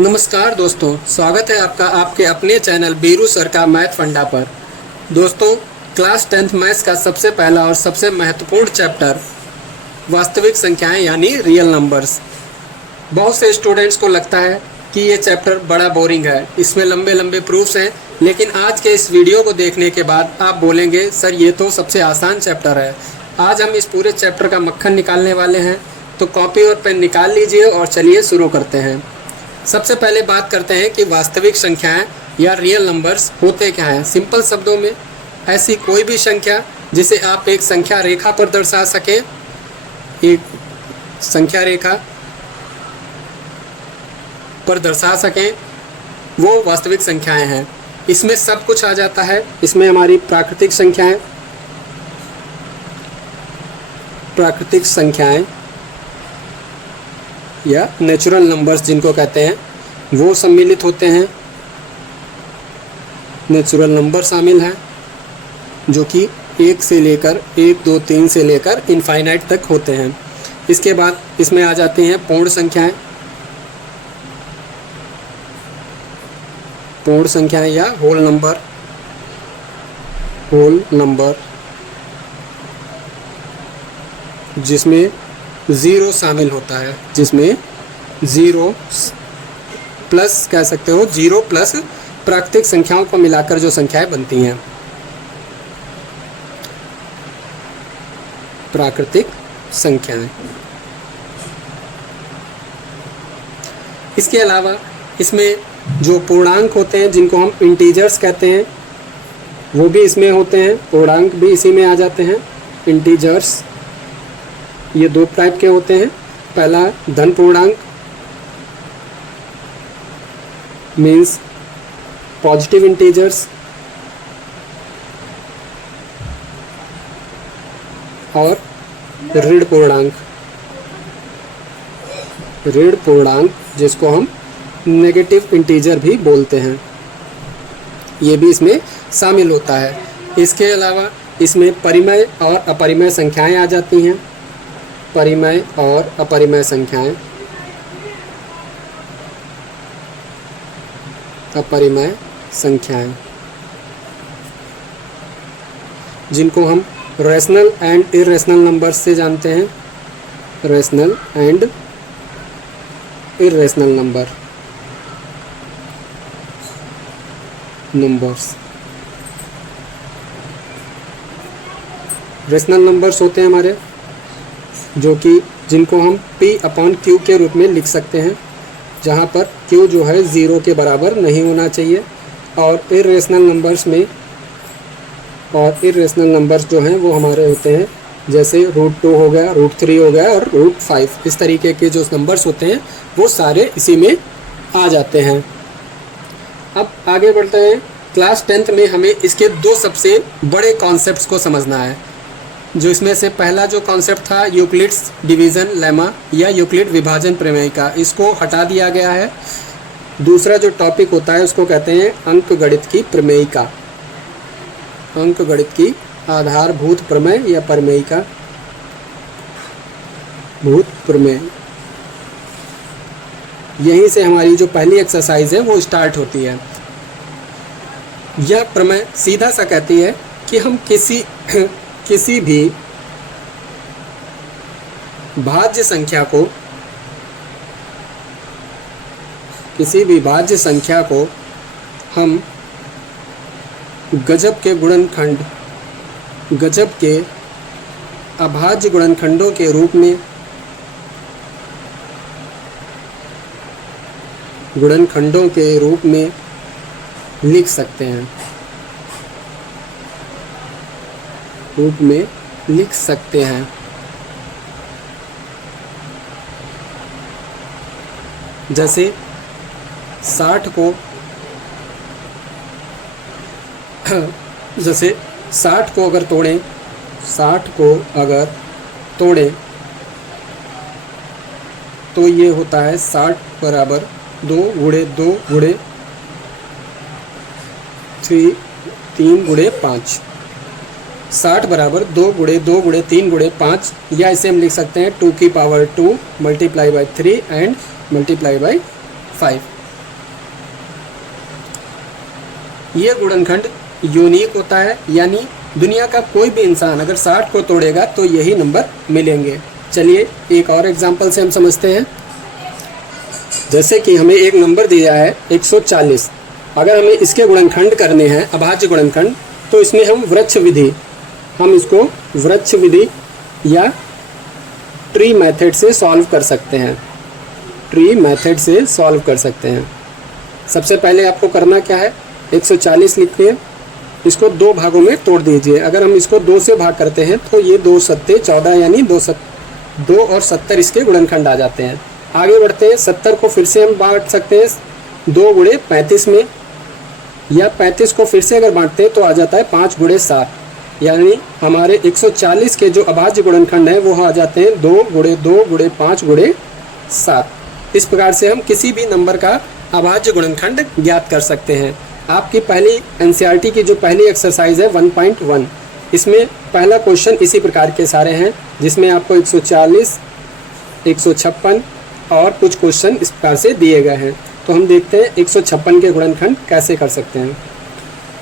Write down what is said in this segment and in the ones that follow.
नमस्कार दोस्तों, स्वागत है आपका आपके अपने चैनल बीरू सर का मैथ फंडा पर। दोस्तों, क्लास 10th मैथ्स का सबसे पहला और सबसे महत्वपूर्ण चैप्टर वास्तविक संख्याएं यानी रियल नंबर्स। बहुत से स्टूडेंट्स को लगता है कि ये चैप्टर बड़ा बोरिंग है, इसमें लंबे लंबे प्रूफ्स हैं, लेकिन आज के इस वीडियो को देखने के बाद आप बोलेंगे सर ये तो सबसे आसान चैप्टर है। आज हम इस पूरे चैप्टर का मक्खन निकालने वाले हैं, तो कॉपी और पेन निकाल लीजिए और चलिए शुरू करते हैं। सबसे पहले बात करते हैं कि वास्तविक संख्याएं या रियल नंबर्स होते क्या हैं। सिंपल शब्दों में ऐसी कोई भी संख्या जिसे आप एक संख्या रेखा पर दर्शा सकें, एक संख्या रेखा पर दर्शा सकें, वो वास्तविक संख्याएं हैं। इसमें सब कुछ आ जाता है। इसमें हमारी प्राकृतिक संख्याएं या नेचुरल नंबर्स जिनको कहते हैं, वो सम्मिलित होते हैं। नेचुरल नंबर शामिल हैं जो कि 1 से लेकर 1, 2, 3 से लेकर इनफाइनाइट तक होते हैं। इसके बाद इसमें आ जाती हैं पूर्ण संख्याएं या होल नंबर जिसमें ज़ीरो शामिल होता है, जिसमें ज़ीरो प्लस कह सकते हो, ज़ीरो प्लस प्राकृतिक संख्याओं को मिलाकर जो संख्याएं बनती हैं, प्राकृतिक संख्याएं। इसके अलावा इसमें जो पूर्णांक होते हैं जिनको हम इंटीजर्स कहते हैं, वो भी इसमें होते हैं। पूर्णांक भी इसी में आ जाते हैं। इंटीजर्स ये दो टाइप के होते हैं। पहला धन पूर्णांक मीन्स पॉजिटिव इंटीजर्स, और ऋण पूर्णांक जिसको हम नेगेटिव इंटीजर भी बोलते हैं, ये भी इसमें शामिल होता है। इसके अलावा इसमें परिमेय और अपरिमेय संख्याएं आ जाती हैं। परिमेय और अपरिमेय संख्याएं, जिनको हम रेशनल एंड इरेशनल नंबर्स से जानते हैं। Rational and irrational numbers. Rational numbers होते हैं हमारे जिनको हम P/Q के रूप में लिख सकते हैं, जहाँ पर Q जो है 0 के बराबर नहीं होना चाहिए। और इरेशनल नंबर्स जो हैं वो हमारे होते हैं, जैसे √2 हो गया, √3 हो गया और √5। इस तरीके के जो नंबर्स होते हैं वो सारे इसी में आ जाते हैं। अब आगे बढ़ते हैं। क्लास 10th में हमें इसके दो सबसे बड़े कॉन्सेप्ट्स को समझना है। जो इसमें से पहला जो कॉन्सेप्ट था यूक्लिड्स डिवीज़न लेमा या यूक्लिड विभाजन प्रमेय का, इसको हटा दिया गया है। दूसरा जो टॉपिक होता है उसको कहते हैं अंकगणित की प्रमेयिका, अंकगणित की आधारभूत प्रमेय या प्रमेयिका, भूत प्रमेय। यहीं से हमारी जो पहली एक्सरसाइज है वो स्टार्ट होती है। यह प्रमेय सीधा सा कहती है कि हम किसी भी भाज्य संख्या को हम गजब के अभाज्य गुणनखंडों के रूप में लिख सकते हैं। जैसे 60 को अगर तोड़ें तो ये होता है 60 बराबर 2 गुणे 2 गुणे 3 गुणे 5। 60 बराबर 2 गुणे 2 गुणे 3 गुणे 5, या इसे हम लिख सकते हैं 2 की power 2 multiply by 3 and multiply by 5। ये गुणनखंड यूनिक होता है, यानी दुनिया का कोई भी इंसान अगर 60 को तोड़ेगा तो यही नंबर मिलेंगे। चलिए एक और एग्जांपल से हम समझते हैं। जैसे कि हमें एक नंबर दिया है 140, अगर हमें इसके गुणनखंड करने हैं, अभाज्य गुणनखंड, तो इसमें हम इसको वृक्ष विधि या ट्री मेथड से सॉल्व कर सकते हैं। सबसे पहले आपको करना क्या है, 140 लिखिए, इसको दो भागों में तोड़ दीजिए। अगर हम इसको 2 से भाग करते हैं तो ये 2 सत्ते 14, यानी 2 और 70 इसके गुणनखंड आ जाते हैं। आगे बढ़ते हैं, 70 को फिर से हम बांट सकते हैं 2 गुणे 35 में, या 35 को फिर से अगर बांटते हैं तो आ जाता है 5 गुणे 7, यानी हमारे 140 के जो अभाज्य गुणनखंड हैं वो आ जाते हैं 2 गुणे 2 गुणे 5 गुणे 7। इस प्रकार से हम किसी भी नंबर का अभाज्य गुणनखंड ज्ञात कर सकते हैं। आपकी पहली एनसीईआरटी की जो पहली एक्सरसाइज है 1.1, इसमें पहला क्वेश्चन इसी प्रकार के सारे हैं, जिसमें आपको 140, 156 और कुछ क्वेश्चन इस प्रकार से दिए गए हैं। तो हम देखते हैं 156 के गुणनखंड कैसे कर सकते हैं।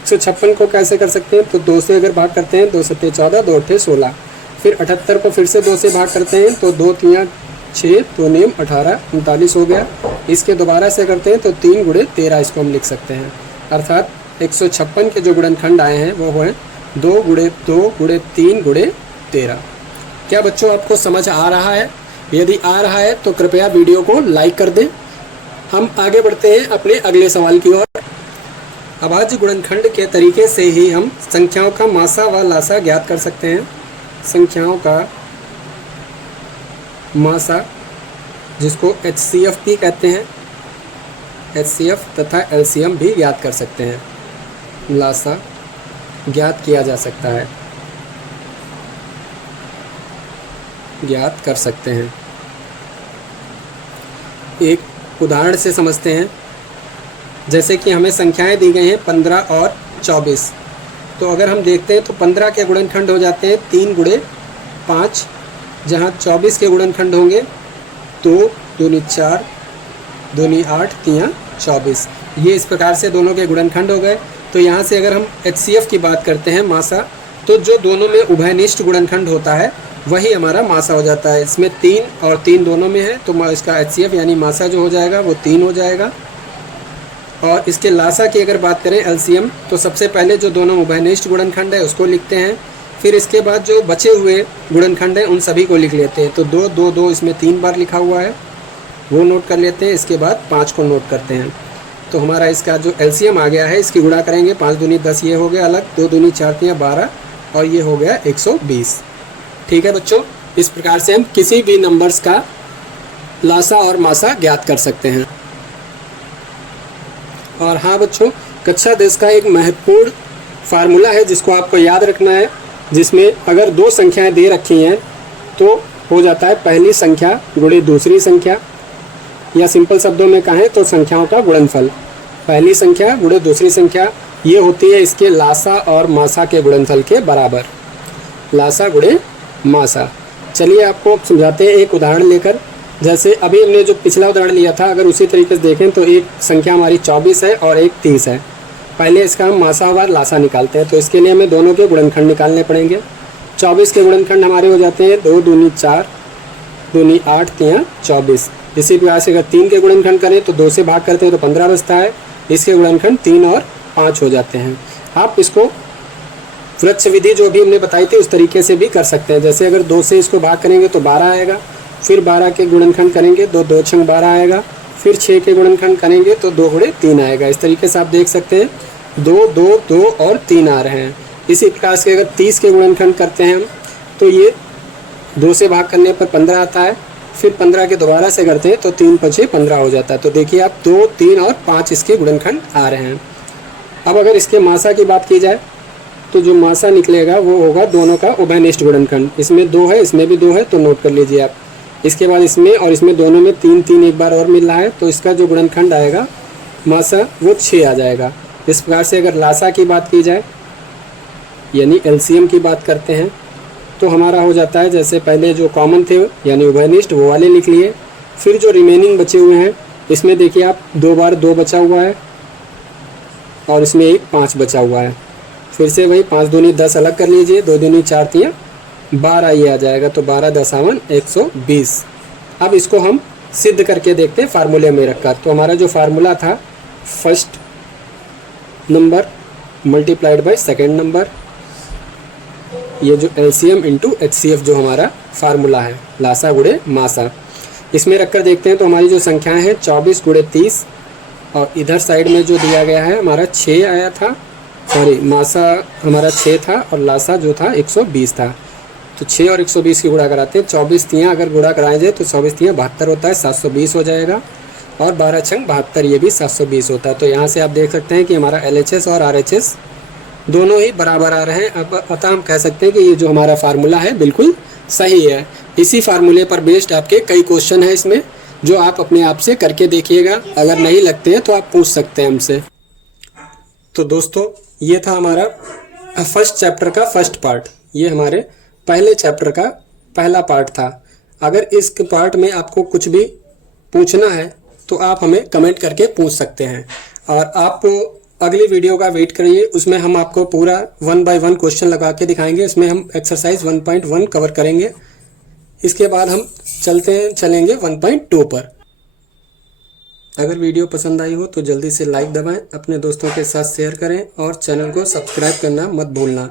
156 को कैसे कर सकते हैं, तो 2 से अगर भाग करते हैं 2 सत्ते 14, 2 अट्ठे 16, फिर 78 को फिर से 2 से भाग करते हैं तो 2 तियाँ 6, 2 नेम 18, 39 हो गया। इसके दोबारा से करते हैं तो 3 गुणे 13 इसको हम लिख सकते हैं। अर्थात 156 के जो गुणनखंड आए हैं वो हैं 2 गुणे 2 गुणे 3 गुणे 13। क्या बच्चों आपको समझ आ रहा है? यदि आ रहा है तो कृपया वीडियो को लाइक कर दें। हम आगे बढ़ते हैं अपने अगले सवाल की ओर। अभाज्य गुणनखंड के तरीके से ही हम संख्याओं का मासा व लासा ज्ञात कर सकते हैं। संख्याओं का मासा, जिसको HCF भी कहते हैं, HCF तथा LCM भी ज्ञात कर सकते हैं। लासा ज्ञात किया जा सकता है, ज्ञात कर सकते हैं। एक उदाहरण से समझते हैं। जैसे कि हमें संख्याएं दी गई हैं 15 और 24, तो अगर हम देखते हैं तो 15 के गुणनखंड हो जाते हैं 3 गुणे 5, जहाँ 24 के गुणनखंड होंगे 2 दूनी 4, दूनी 8, तियाँ 24। ये इस प्रकार से दोनों के गुणनखंड हो गए। तो यहाँ से अगर हम HCF की बात करते हैं मासा, तो जो दोनों में उभयनिष्ठ गुणनखंड होता है वही हमारा मासा हो जाता है। इसमें 3 और 3 दोनों में है, तो इसका HCF यानी मासा जो हो जाएगा वो 3 हो जाएगा। और इसके लासा की अगर बात करें LCM, तो सबसे पहले जो दोनों उभयनिष्ठ गुणनखंड है उसको लिखते हैं, फिर इसके बाद जो बचे हुए गुणनखंड हैं उन सभी को लिख लेते हैं। तो 2 2 2 इसमें 3 बार लिखा हुआ है, वो नोट कर लेते हैं। इसके बाद 5 को नोट करते हैं। तो हमारा इसका जो LCM आ गया है, इसकी गुणा करेंगे, 5 दूनी 10 ये हो गया अलग, 2 दूनी 4 तियाँ 12 और ये हो गया 120। ठीक है बच्चों, इस प्रकार से हम किसी भी नंबर्स का लासा और मासा ज्ञात कर सकते हैं। और हाँ बच्चों, कक्षा 10 का एक महत्वपूर्ण फार्मूला है जिसको आपको याद रखना है, जिसमें अगर 2 संख्याएं दे रखी हैं तो हो जाता है पहली संख्या गुणे दूसरी संख्या, या सिंपल शब्दों में कहें तो संख्याओं का गुणनफल। पहली संख्या गुणे दूसरी संख्या ये होती है इसके लासा और मासा के गुणनफल के बराबर, लासा गुणे मासा। चलिए आपको समझाते हैं एक उदाहरण लेकर। जैसे अभी हमने जो पिछला उदाहरण लिया था, अगर उसी तरीके से देखें तो एक संख्या हमारी 24 है और एक 30 है। पहले इसका हम मासा और लासा निकालते हैं, तो इसके लिए हमें दोनों के गुणनखंड निकालने पड़ेंगे। 24 के गुणनखंड हमारे हो जाते हैं 2 दूनी 4, दूनी 8 तियाँ 24। इसी प्रकार से अगर 3 के गुणनखंड करें तो 2 से भाग करते हैं तो 15 बचता है। इसके गुणनखंड 3 और 5 हो जाते हैं। आप इसको वृक्ष विधि जो भी हमने बताई थी उस तरीके से भी कर सकते हैं। जैसे अगर 2 से इसको भाग करेंगे तो 12 आएगा, फिर 12 के गुणनखंड करेंगे तो 2 छंग 12 आएगा, फिर 6 के गुणनखंड करेंगे तो 2 गुणे 3 आएगा। इस तरीके से आप देख सकते हैं 2 2 2 और 3 आ रहे हैं। इसी प्रकार से अगर 30 के गुणनखंड करते हैं हम तो ये 2 से भाग करने पर 15 आता है, फिर 15 के दोबारा से करते हैं तो 3 5 15 हो जाता है। तो देखिए आप 2 3 और 5 इसके गुणनखंड आ रहे हैं। अब अगर इसके मासा की बात की जाए तो जो मासा निकलेगा वो होगा दोनों का उभयनिष्ठ गुणनखंड। इसमें 2 है, इसमें भी 2 है, तो नोट कर लीजिए आप। इसके बाद इसमें और इसमें दोनों में 3 3 एक बार और मिल रहा है, तो इसका जो गुणनखंड आएगा मासा वो 6 आ जाएगा। इस प्रकार से अगर लासा की बात की जाए यानी LCM की बात करते हैं तो हमारा हो जाता है, जैसे पहले जो कॉमन थे यानी उभयनिष्ठ वो वाले लिख लिए, फिर जो रिमेनिंग बचे हुए हैं इसमें देखिए आप 2 बार 2 बचा हुआ है, और इसमें एक 5 बचा हुआ है। फिर से वही 5 दूनी 10 अलग कर लीजिए, 2 दूनी 4 तियाँ 12 ये आ जाएगा, तो 12 दशावन 120। अब इसको हम सिद्ध करके देखते हैं फार्मूले में रखकर। तो हमारा जो फार्मूला था first number multiplied by second number, ये जो LCM इंटू HCF जो हमारा फार्मूला है, लासा गुणे मासा, इसमें रखकर देखते हैं। तो हमारी जो संख्याएं हैं 24 गुणे 30 और इधर साइड में जो दिया गया है हमारा 6 आया था, सॉरी मासा हमारा 6 था और लासा जो था 120 था। तो 6 और 120 की गुणा कराते हैं। 24 तियाँ अगर गुणा कराया जाए तो 24 तियाँ 72 होता है, 720 हो जाएगा, और 12 छंग 72 ये भी 720 होता है। तो यहाँ से आप देख सकते हैं कि हमारा LHS और RHS दोनों ही बराबर आ रहे हैं। अब अतः हम कह सकते हैं कि ये जो हमारा फार्मूला है बिल्कुल सही है। इसी फार्मूले पर बेस्ड आपके कई क्वेश्चन हैं इसमें, जो आप अपने आप से करके देखिएगा। अगर नहीं लगते हैं तो आप पूछ सकते हैं हमसे। तो दोस्तों ये था हमारा फर्स्ट चैप्टर का फर्स्ट पार्ट, ये हमारे पहले चैप्टर का पहला पार्ट था। अगर इस पार्ट में आपको कुछ भी पूछना है तो आप हमें कमेंट करके पूछ सकते हैं, और आप अगली वीडियो का वेट करिए, उसमें हम आपको पूरा 1 बाय 1 क्वेश्चन लगा के दिखाएंगे। इसमें हम एक्सरसाइज 1.1 कवर करेंगे, इसके बाद हम चलेंगे 1.2 पर। अगर वीडियो पसंद आई हो तो जल्दी से लाइक दबाएं, अपने दोस्तों के साथ शेयर करें और चैनल को सब्सक्राइब करना मत भूलना।